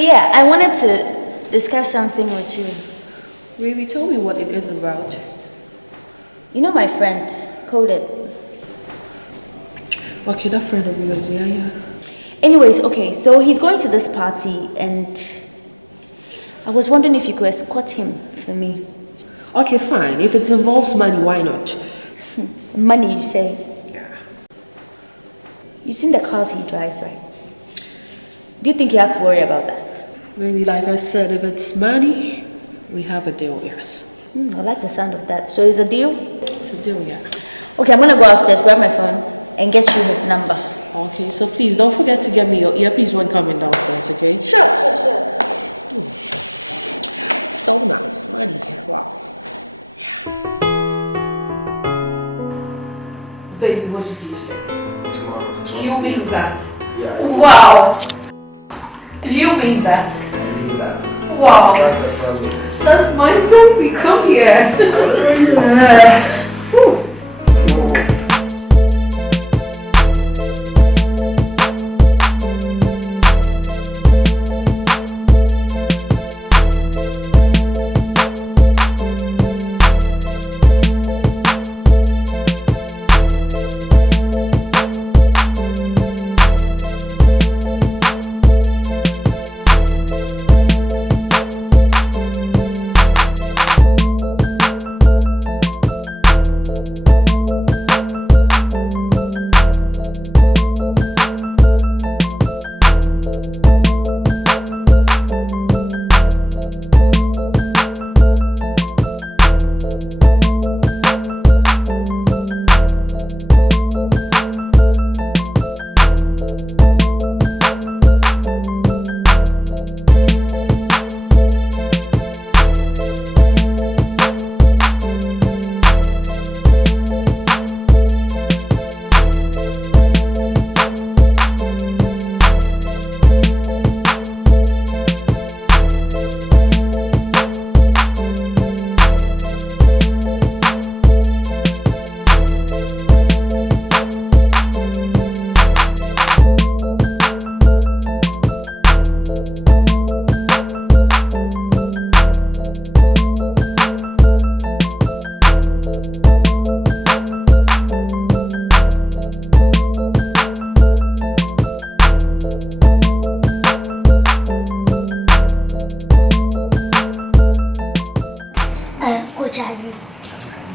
yeah, I wanted to discuss something with you. Baby, tell me what it is about. You know my friend, Coded. Okay, that friend of yours, yeah. Anyways, okay, so he's going to this party and I was wondering if you could escort him for me. Okay, fine. If it involves money, why not? Money, you say? Yeah. You've seen the cars he drives, right? Do you think you have to worry about that? Maybe, like I said, if it's money, we have a deal, yes. I like the sound of that. So it's a deal? It's a deal, yeah. Okay, I'm gonna go upstairs, grab my phone, and get you his number. Okay, so please don't forget to get me your earpiece when coming downstairs, okay? Sure. So nice, money. Wow. Baby, what did you say? Do you mean that? Yeah. Wow. Do you mean that? Wow. That's my baby. Come here.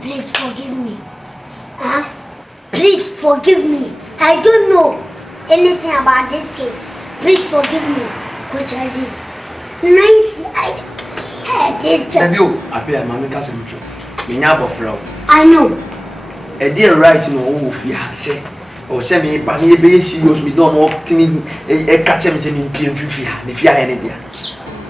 Please forgive me. Please forgive me. I don't know anything about this case. Please forgive me, Coach Aziz. Nice. This guy. ABABIO, appear, Mammy Casimiro. Minyabo flow. I know. A dear right no wolf, ya say. Or send me a panny be serious, we don't walk to me a catch him sending PM50, if you are any dear.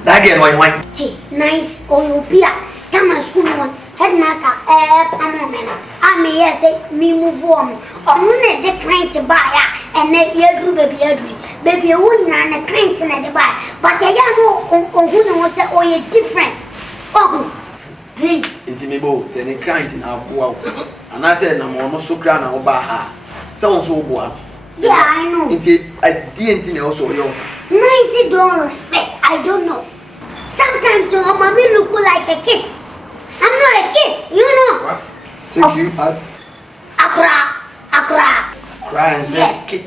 That girl, my wife. Nice. Olupia. Tama school one. Headmaster, I may say, me move on. Only the client to buy, and then you baby, a woman and a client in the buy. But the young who knows that or you're different. Oh, please. Intimibo, send a client in our poor. And I said, I'm almost so crown over her. Sounds so boy. Yeah, I know. I didn't also yours. Nice, don't respect. I don't know. Sometimes your mommy look like a kid. I'm not a kid, you know. What? Take you as Accra. Cry and say Yes. kid.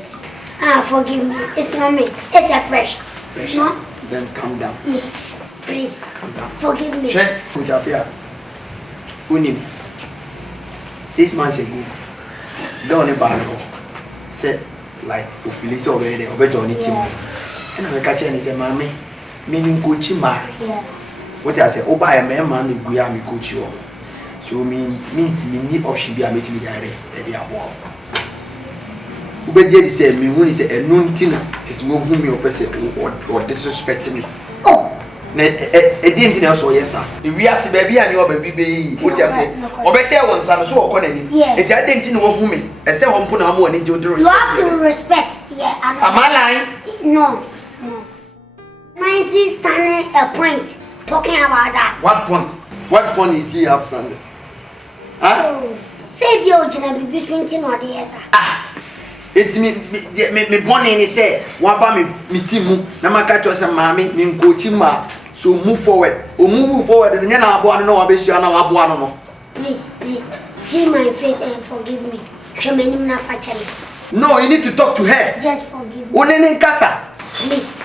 Forgive me. It's not me. It's a pressure. Pressure. No? Then calm down. Yeah. Please. Calm down. Forgive me. Check. Put up here. Unim. 6 months ago. Don't ever said like Ufilisi already over Johnny Tim. And I catch and he said, Mammy, meaning coach marry. Yeah. What I say, oh, buy a man with Guyami coach you. So mean to me, need option be a meeting with the above. Ubedi say, me when he say a noon dinner, tis won't me or disrespect me. Oh, a didn't also, yes, sir. If we are baby and your baby, what I say, or by say one son, so on any. Yeah. It's a didn't know woman, and say one put a more and you have to respect. Yeah. Am I lying? No. Nice is standing a point talking about that. What point? What point is he have standing? Huh? Say, be original, be swinging or the yes. It's me born and he said, Waba me timu, Namakato Samami, Ninkochima. So move forward. Move forward. And then I want to know about Please, see my face and forgive me. No, you need to talk to her. Just forgive me. Please.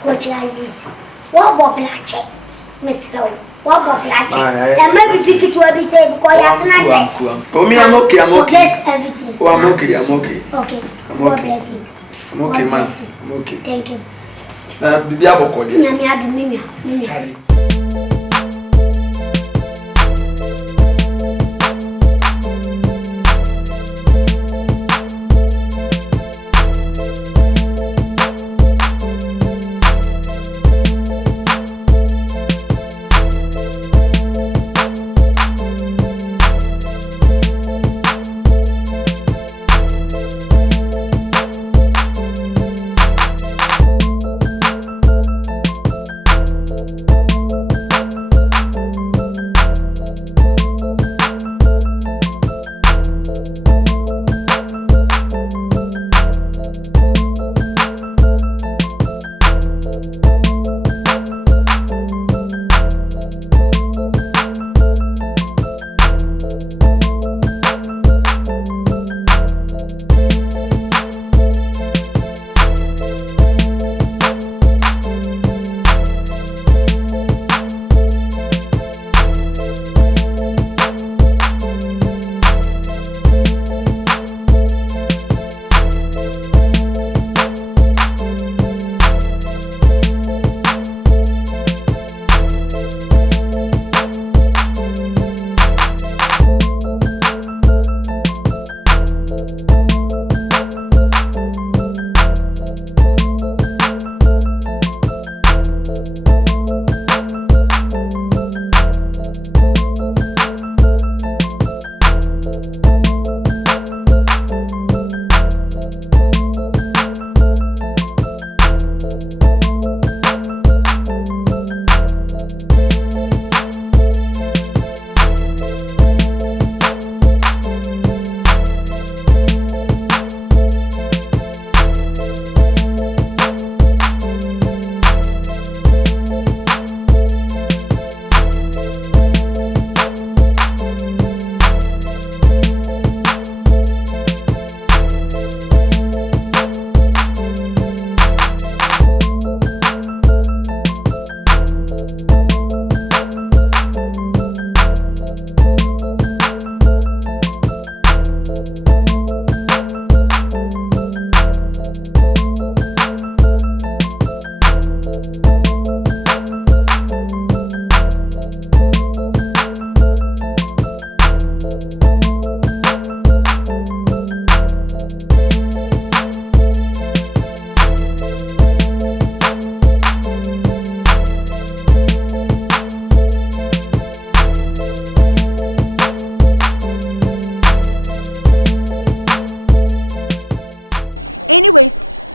Coach Aziz. What about Blanche? Miss Lowe. What about Blanche? And maybe pick it to every say because you have to I'm okay. Forget everything. Oh, I'm okay. Okay. God bless you. I'm okay, man. I'm okay. Thank you. Bibi aboko de. Nyame adu mimi. Anyways,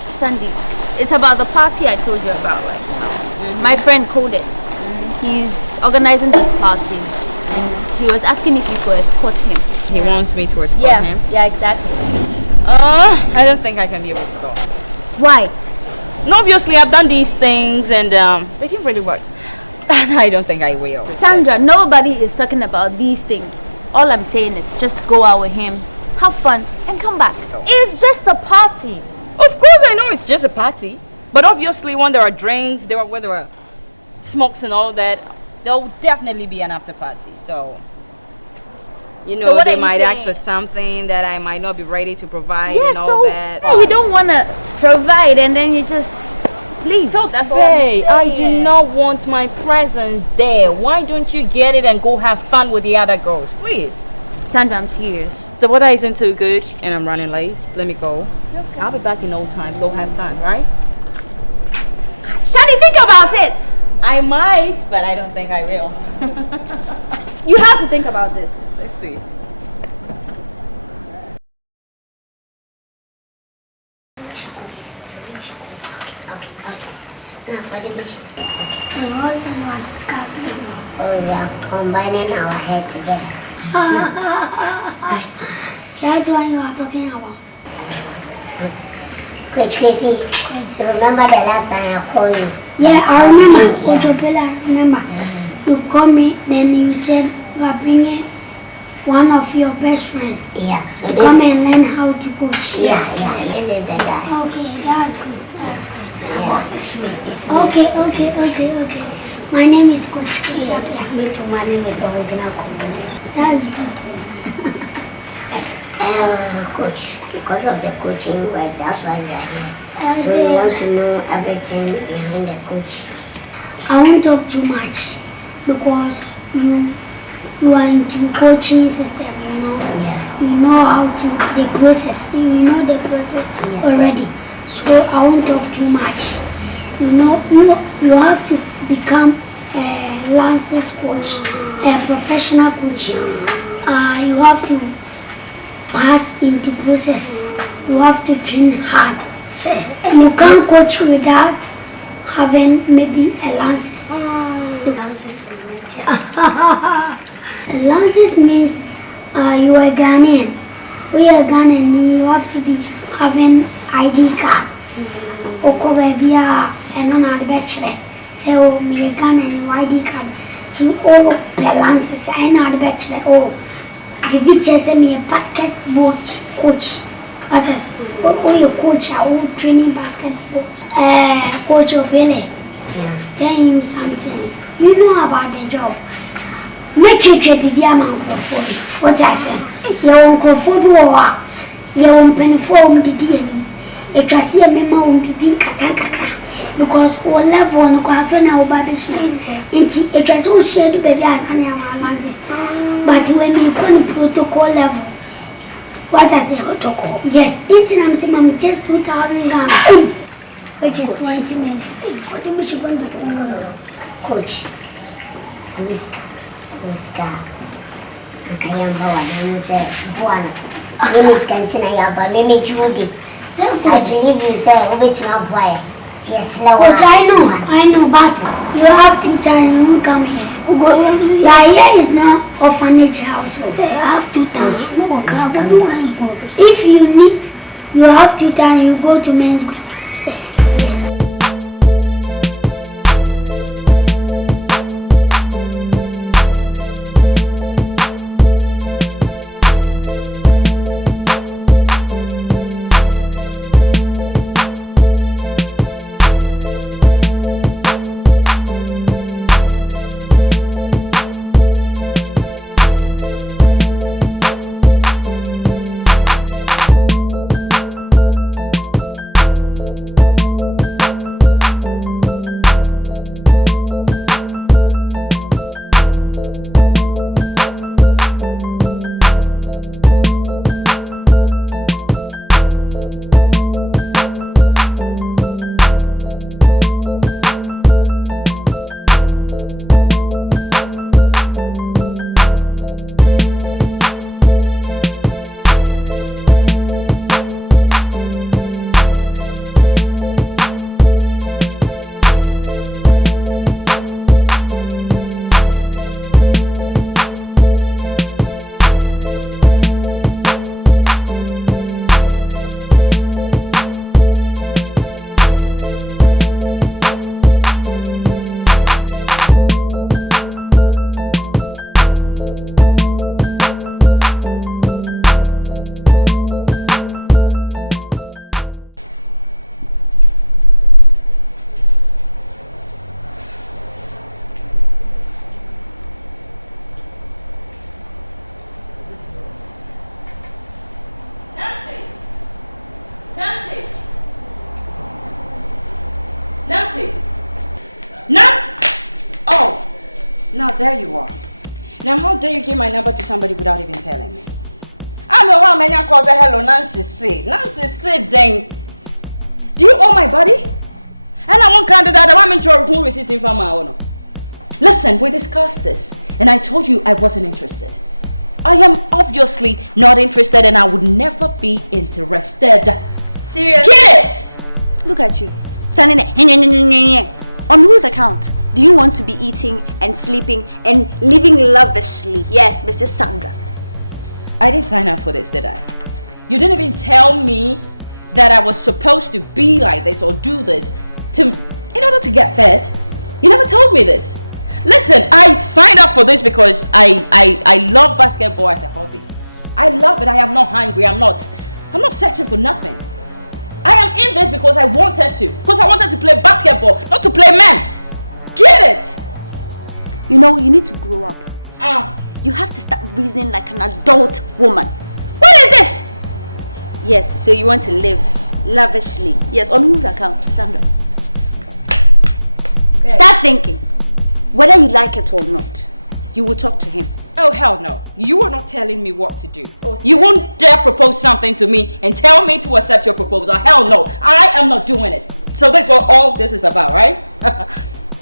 Sandy, it's about the party I told you about, like, my friend coded. He's organizing this party, and he was asking if you could escort him. He wants me to escort him? Yeah, exactly. I don't think I can be able to go. Why? No, obviously, I've done these things, and they didn't really work. And I don't think I will. Sandra, nobody is talking about these things. All I'm saying is just go out with him, have fun, and come back. It's just a party. Of course, I know it's just a party. But obviously, when there are drinks, where there are smokes and all that, there will definitely be an after party. So, you know, so they might ask for something that I might not be ready to provide and all that. We don't want to provide and then you just leave. So that's all I'm saying. I do not want my presence there. Why don't you get it and go have fun with the other girls, please? Sandra, I'm serious. The weather isn't too good and I'm running late. Let me go. Okay. I'll be back in no time. Go have fun, right? Shani, think about it. I might, but I don't think I will. You have to think about this. Let's see. Now for the mission. What is what discussing? Oh, we are combining our head together. That's what you are talking about. Coach Casey, remember the last time I called you? Yeah, I remember. Coach Opela, I remember. You called me, then you said you are bringing one of your best friends. Yeah, so to come and learn how to coach. Yeah, this is the guy. Okay, that's good. That's good. Yeah. It's me. Okay. My name is Coach Casey. Me too, my name is Original Company. That's good. Coach, because of the coaching work, that's why we are here. Okay. So you want to know everything behind the coach. I won't talk too much because you are into coaching system, you know. Yeah. You know how to the process. You know the process already. So I won't talk too much. You know, you have to become a Lance's coach, a professional coach. You have to pass into process. You have to train hard. You can't coach without having maybe a Lance's. Lance's means you are Ghanaian. We are Ghanaian, you have to be having ID card. Oko baby and on the bachelor. So me a Ghanaian ID card. To all Lance's and on the bachelor. Oh, the teacher send me a basketball coach. What is your coach? I will training basketball. Coach Ovele. Tell him something. You know about the job. Make sure you be a man. What I say? Your uncle for your own penny form the DNA. It was here, me won't be being kakaka. Because all level on the have now baby. It was all shared baby as an analysis. But when you go protocol level, what I say protocol? Yes, I'm saying just 2,000 Ghana, which is 20 million. What do you Coach, Oscar, Akayamba, and say, Buana, Miss Cantina Yaba, Mimi Judy. So I believe you say, which now boy. Yes, Coach, I know, but you have to tell you come here. Here is not orphanage house. I have to tell you. If you need, you have to tell you go to men's group. Now there you are. Now how dare you give my number to somebody without even telling me? I know how many calls a hello Nancy say. Nancy said then. Do you owe my body? And I won't count that I want to who receiving from my owner. Listen, we discussed this and I told you I wasn't interested. I am obviously not interested and I would never be interested. Seriously? Get it! Look at you. Standing there. On whose account do you want to be eating and sleeping and living lavishly? Yes, Mrs. Sandra. I didn't sign up for this, did I? You didn't even tell me that I was supposed to be like this or do this in order to get fed? You never told me this. Listen, I signed up for this because I love basketball as a hobby. I love it. I am not hungry. I'm not searching for nothing. I am in this because I wanted to. Because I wanted to play basketball, not to play men. Get it? You know, you need to grow up. You have to start reasoning like an adult woman. What is this? Yes, so you want to live lavishly. Yes, on whose account, Sandra? Okay. Start thinking. Whether you like it or not, you will talk to him. Oh, hell no. You are not telling me what to do. Oh, you won't dare propose something to me and tell me to accept your proposal. Hell no. I am not doing it. So that's what all this is about, right?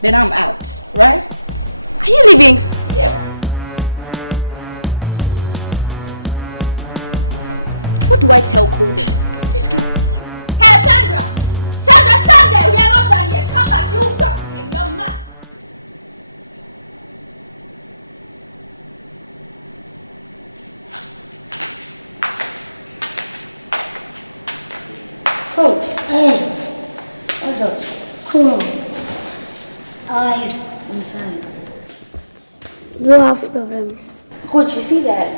Then I'm out, right? Are you leaving? Yeah. What do I tell Cody? This girl. Hey, Sandra! Sandra, stand there! We are not done yet. Come back. You talk to him. You're mad. Coach. Hey. What's up? Cool. I'm fine. You have problem. Coach, you see that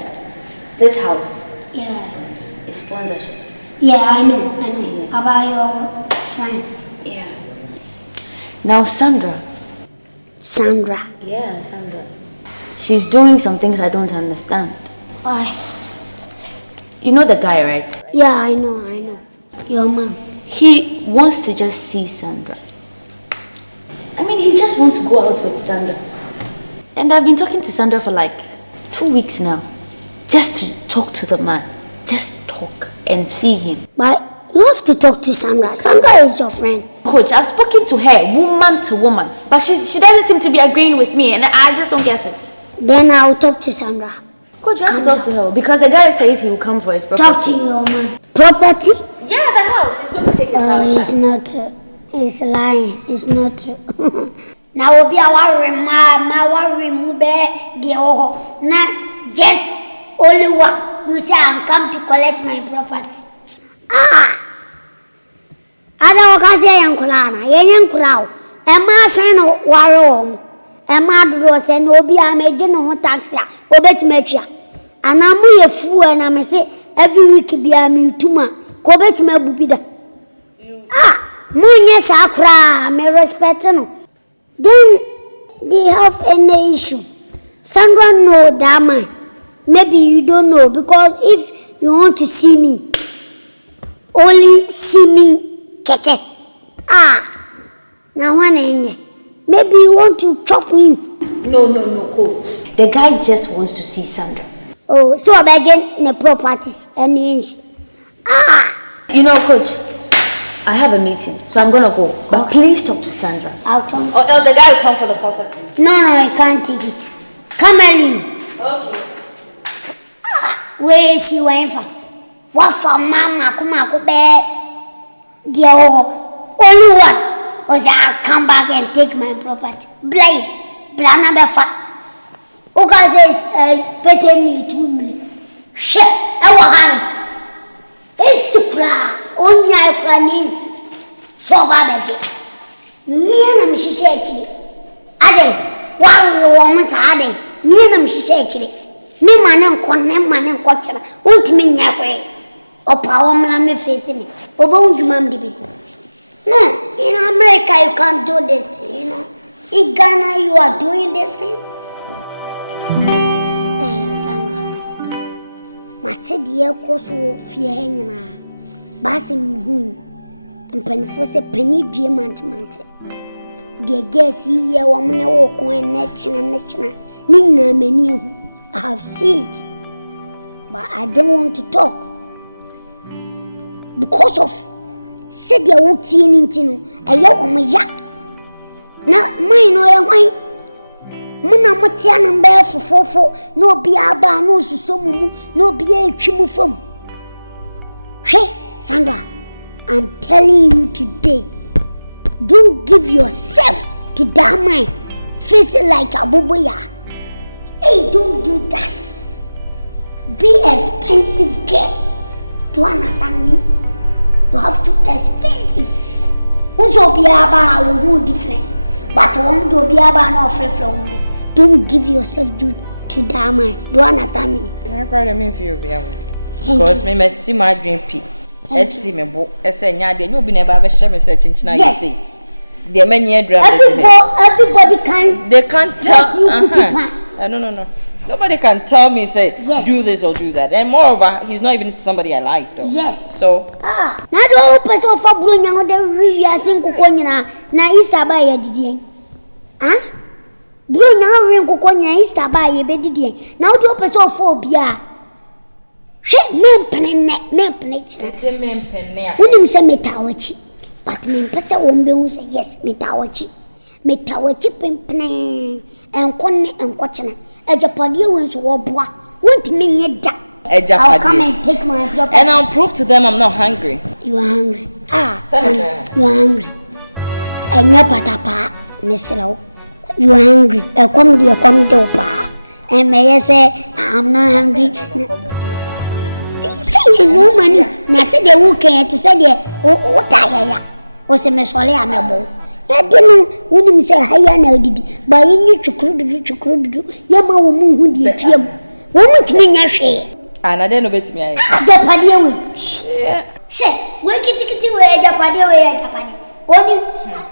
this house? Yeah. It's sponsorship. Yeah, I know. Yes. About your friend. Yeah. Now Sandra. Sandra. Yeah, Sandra. She's doing some things I don't understand. Why? You know the guy, right? Yeah, I know. Your mom. He wants to just see Sandra. I mean, he just wants to go out with Sandra. And I've been talking to Sandra for like 2 weeks now. Just to talk to the man. Just talk and see him. But you have to talk to Sandra. Sandra is your friend. Coach, I've spoken to her, woman to woman. But she doesn't seem to be agreeing with me and I just don't get it. Then I'll talk to Sandra. Coach, you have to talk to her because the guy says he will come for his property. Talk to your man. Property? Yeah, the house. He's going to take his house. Oh, it's not true. It's lying. It's not true. Now we'll be our remove the oho. Not just only one. You say I'm come to collect my property. Ada okasi yankulana. Yenkulao. Emma sen waro. Emma do sen obi ameje no taxi. Obetmetria. Anamu ye fu na me say every week be am tuma. Ko betima bubida. Munye sakra me respect no. Then they have any issue. Sandra know that man. Maybe you don't know because if you want to see me, only see me keke. Now one maybe you want to chop him. No, coach. The guy just wants to see Sandra. Oh, so imagine the properties and You know, coach, I have a meeting, so I'm gonna go. But please talk to Sandra. I'll talk. Or else the guy will come for the property. No, I can't take it. Come early. Okay. Where is he went from? What for mama come back? The only one was I'll come back and take my property. Blana befa. Oka says pay me 2 million. Shit, I want him. It's cra only I planis so bad. Me and she said Ade, one woman said, me and she said me man and quatcher, won't mean that way. Or power me face me. Or won't you, ma'am, debate? No, in America you can't do this thing, you know. In Ghana you are doing this thing. Sandra, Mate dear Koso fear hanging. Bassing and Penfo say penny dear mante. Dear guess ye a woman walk on nature. Nina menu. I have seen it, but I don't want to talk because of said you won't see anything. I am a yak. Now, mine or wine. Muna Matian bear for fofo, no be aba, no sumu, no be a chimu from. Hey, Sandra, I'm telling you today, don't give yourself to that man. Face it like a buboya. Hey, don't do that. Be expensive girl. Do you understand me? You have to expensive. Who's Obiaba who different? But one do Obiaba no friend. Don't give yourself to that man. Do you understand me? I quite mean for you, because me see my dream pee. See me book. I say, you'll be never share me searching. Yes. You see, the men here everybody can. They can't tell. No. Nobody can tell me, say, yes, do this or do that. And moreover, he's not even somebody I like, though. Yes. So. Now the person for Bruno, the really are single coina. Now Easter by a didier. Bruno, ring coina Easter by a bedidier. Now the person for Bia. Shake men penny. Say men penny. Wouldn't say metawachi. But men person won't say yes, metawachi. Metawachi penny. And conne and quatching. Ejapadi wins wobwa. Won't mean yet that. I'll come and take my property. And I'll prove to them I'm not hungry. You are hungry. Son, you are hungry. And your patapa, Miss Low. You are hungry. Come dear, come to pa. And may I say, I'm not hungry. See, no money. Now say the who can't say, what I was a Miss Wally Amabo. I didn't wouldn't say higher now did by any chukrudu, Yama woman dear Tiam. Woman to me, share. And I don't know bet me. Japadia. Share, work it away, Japadia, Japani. Only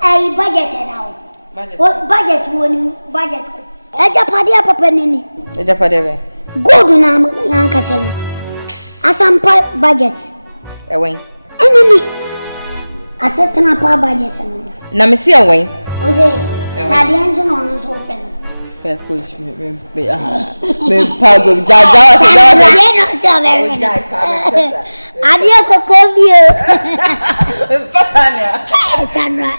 I budgeted out. What budget won't budget? A Japadia papanini. A Japadia. Go to Nankasena. A some budget. A wing. Enemy. A certain budget. Na me see a way. Ose, na the answer no so open. Of course, me pago jaja Adia kokobio. Pasania. Sandra,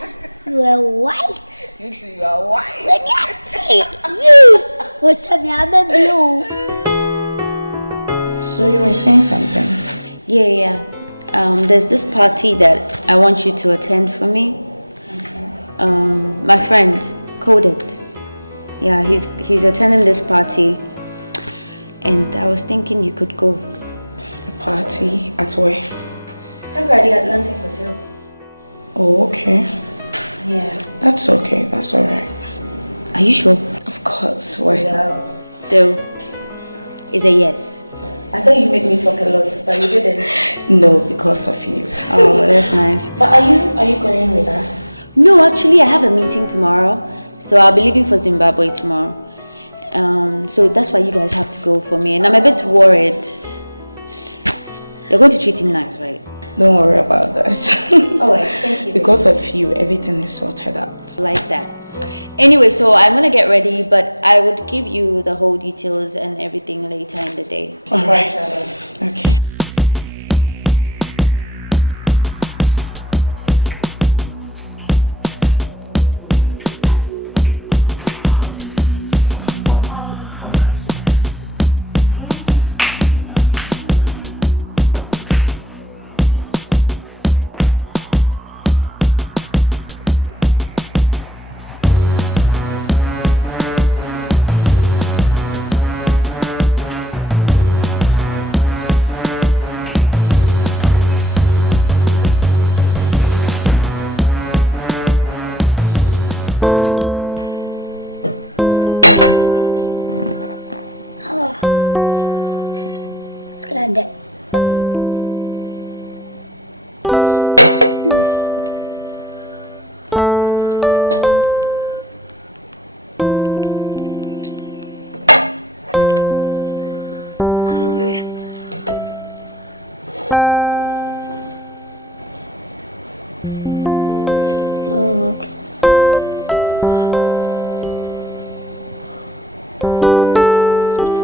you are wise. You too, you are wise. When you say you was a ABABIO. So you were saying something? Yeah. There's this party that I want you to attend for me. My friend coded. Yeah, he's attending this party, and I was thinking you could go. A party at where? Temporary Atlantic Hotel. Oh, okay. Yeah. That's okay. That's all right. Are you sure? Of course. Why? Yeah. So, it's a yes. I thought you made me talk a lot, but you didn't. No, because of you. Oh, that's nice. But are you going with us? No, actually, I have a meeting tomorrow, so I'll be leaving for Zimbabwe tomorrow. So that's why you guys have to go for me, and I'm a bit worried. You're going to treat him nice, right? Don't worry about that. All right, thank you. Because of you, everything is sorted out. Like that. Anyway, so I'm gonna get ready, but I would give you the whole details and everything later in the day. All right. Okay.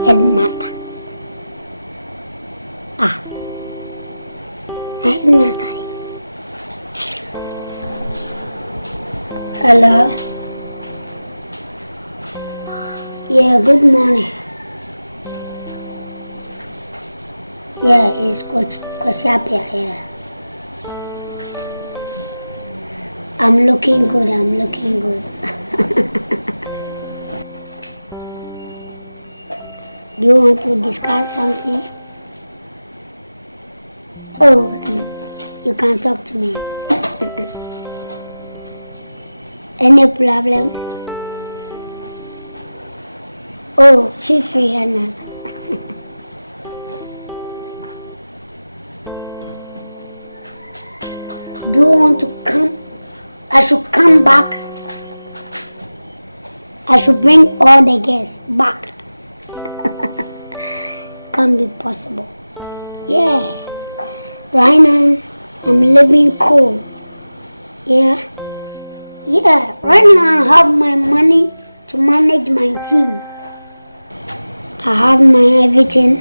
Headmaster. Headmaster. Hello. Yeah, good morning. Yeah, it's Coach Kosiapia here. I'm looking good. Do you want to discuss something? Oh, You can talk to me. Any problem? Oh, feel free, Headmaster. Do you want to come? I should come back. I should bring all the guests back. Can't be possible. Yeah. Right now, I'm living cool. Yeah. Yeah. Right now, I have my money to manage my team. I have my everything.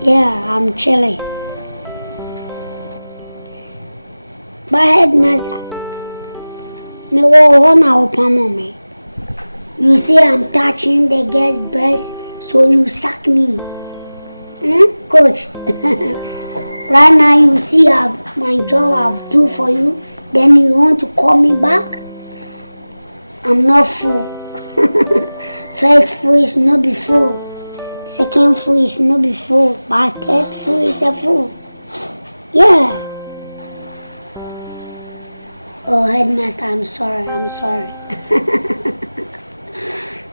Yeah, I'm chilling. But Headmaster, me wanna open me. You say I'm touching the girl's breast, so you suck me. Coach? Right now you see my job I've do for you, then you want to call me back? I'm not full. First fool is not be full. Second fool is not be full. But third fool is a fool. Yeah. Oh, Headmaster, I'm sorry.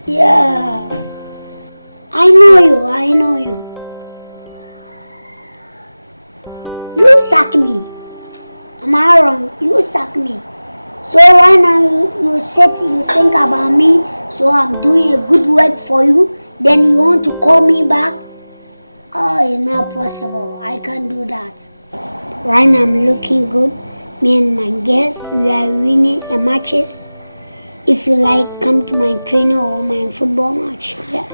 Yeah. I know you. You suck me. Am I wrong? You suck me. So right now you sit, you think about me, so I'm doing a good work for you, then you want to call me back? Oh, it's not possible. I can't do that. Right now I'm looking good. Me and my guests, we are winning a matches. If you like, come to my training or my football match. Yeah.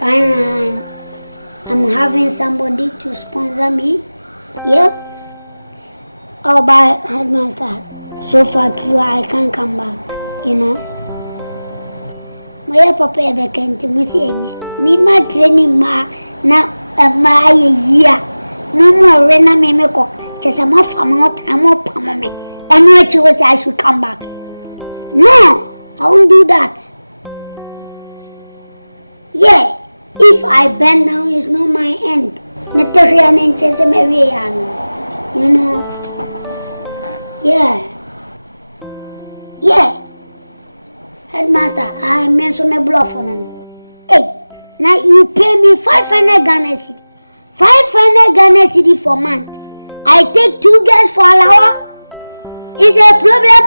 Right now, I'm having somebody to sponsor me. Yeah. Oh, but Headmaster, so far too, I can't come back. You know. My papa ever came to me saying, "Me my training ma na my year. No more rena me me cook. Just a more family, I'm more me. And what you was I should come back. No, I won't do that. Yeah, if I bend down, it's not my end. You know. Yeah. Headmaster, I mentioned my bluff on it. Hey, now you pay me 500 Ghana cedi. 500 Ghana cedi for month. I take 2 girls for an hour. Is there a problem?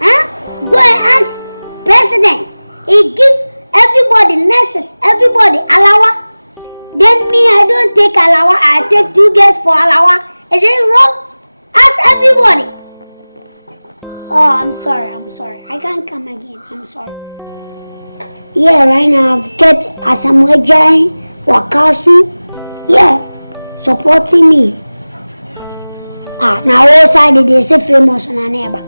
Huh? Go and ask President. He give everybody, nurses, everybody, alawa. Then me, I don't take alawa. I take 2 girls for alawa. Is it wrong? Ask everybody. Oh, I'm sorry. I can't come again. I'm sorry. Yeah, right now I've got Asamwejai, Wakasu. Yeah, supporting me. Now all side they say famous on a neighbor.